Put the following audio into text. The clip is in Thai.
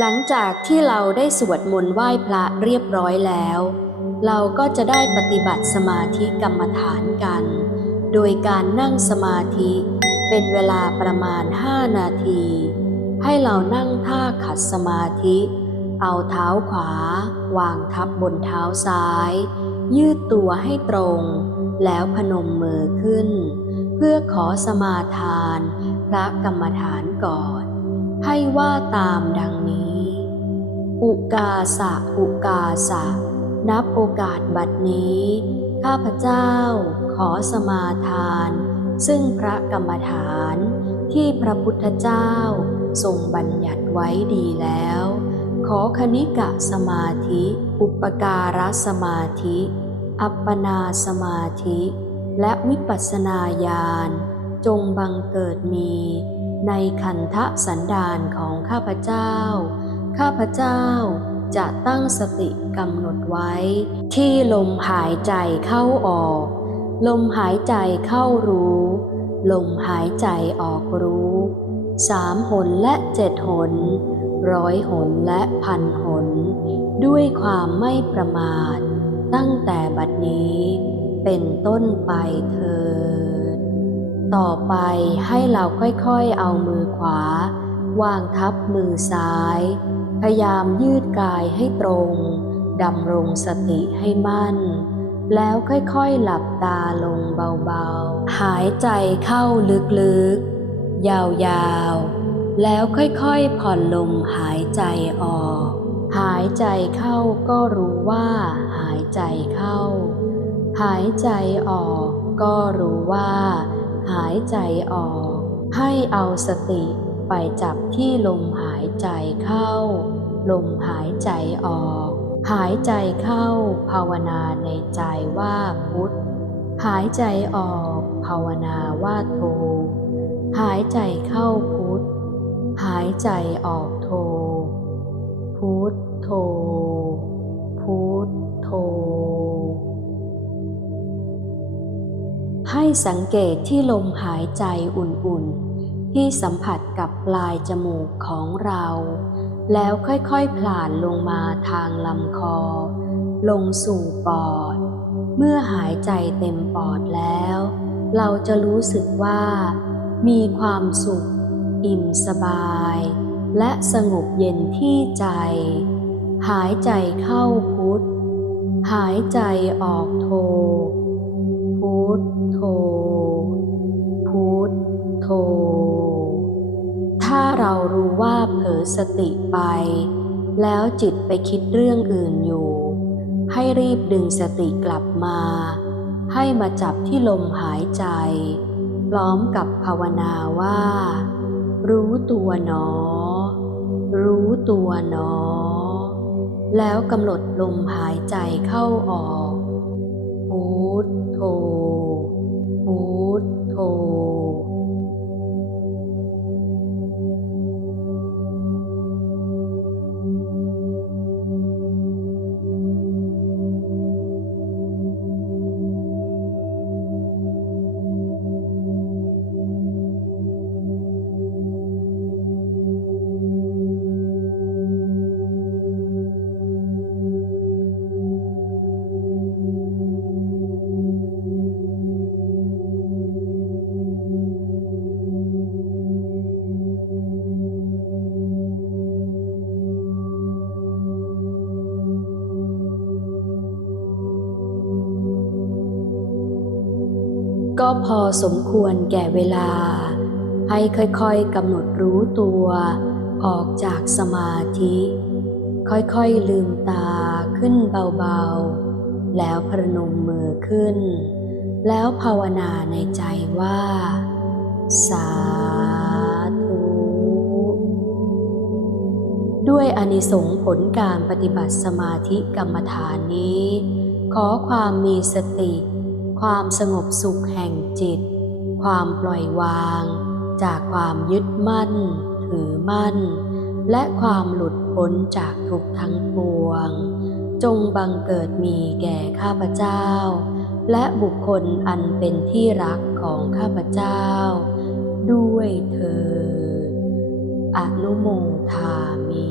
หลังจากที่เราได้สวดมนต์ไหว้พระเรียบร้อยแล้ว เราก็จะได้ปฏิบัติสมาธิกรรมฐานกัน โดยการนั่งสมาธิเป็นเวลาประมาณ 5 นาที ให้เรานั่งท่าขัดสมาธิ เอาเท้าขวา วางทับบนเท้าซ้าย ยืดตัวให้ตรง แล้วพนมมือขึ้น เพื่อขอสมาทาน พระกรรมฐานก่อน ให้ว่าตามดังนี้ อุกาสะอุกาสะ นับโอกาสบัดนี้ ข้าพเจ้าขอสมาทาน ซึ่งพระกรรมฐานที่พระพุทธเจ้าทรงบัญญัติไว้ดีแล้ว ขอคณิกะสมาธิ อุปการะสมาธิ อัปปนาสมาธิ และวิปัสสนาญาณจงบังเกิดมี ในขันธสันดานของข้าพเจ้า ข้าพเจ้าจะตั้งสติกำหนดไว้ ที่ลมหายใจเข้าออก ลมหายใจเข้ารู้ ลมหายใจออกรู้สามหนและเจ็ดหน ร้อยหนและพันหน ด้วยความไม่ประมาท ตั้งแต่บัดนี้เป็นต้นไปเถิด ต่อไปให้เราค่อยๆเอามือขวา วางทับมือซ้าย พยายามยืดกายให้ตรงดำรงสติให้มั่น แล้วค่อยๆหลับตาลงเบาๆ หายใจเข้าลึกๆ ยาวๆ แล้วค่อยๆผ่อนลมหายใจออก หายใจเข้าก็รู้ว่าหายใจเข้า หายใจออกก็รู้ว่าายใจออก ให้เอาสติไปจับที่ลมหายใจเข้า ลมหายใจออก หายใจเข้าภาวนาในใจว่าพุทธหายใจออกภาวนาว่าโท หายใจเข้าพุทธหายใจออกโท พุทโท พุทโท ให้สังเกตที่ลมหายใจอุ่นๆ ที่สัมผัสกับปลายจมูกของเรา แล้วค่อยๆ ผ่านลงมาทางลำคอ ลงสู่ปอด เมื่อหายใจเต็มปอดแล้ว เราจะรู้สึกว่า มีความสุข อิ่มสบาย และสงบเย็นที่ใจ หายใจเข้าพุทธหายใจออกโท พุทโทพุทโทถ้าเรารู้ว่าเผลอสติไป แล้วจิตไปคิดเรื่องอื่นอยู่ ให้รีบดึงสติกลับมา ให้มาจับที่ลมหายใจ พร้อมกับภาวนาว่า รู้ตัวหนอ รู้ตัวหนอ แล้วกำหนดลมหายใจเข้าออก พุทโธพุทโธ ก็พอสมควรแก่เวลา ให้ค่อยๆกำหนดรู้ตัว ออกจากสมาธิ ค่อยๆลืมตาขึ้นเบาๆ แล้วพนมมือขึ้น แล้วภาวนาในใจว่า สาธุด้วยอานิสงส์ผลการปฏิบัติสมาธิกรรมฐานนี้ ขอความมีสติ ความสงบสุขแห่งจิต ความปล่อยวาง จากความยึดมั่น ถือมั่น และความหลุดพ้นจากทุกทั้งปวง จงบังเกิดมีแก่ข้าพเจ้า และบุคคลอันเป็นที่รักของข้าพเจ้า ด้วยเธออนุโมทามิ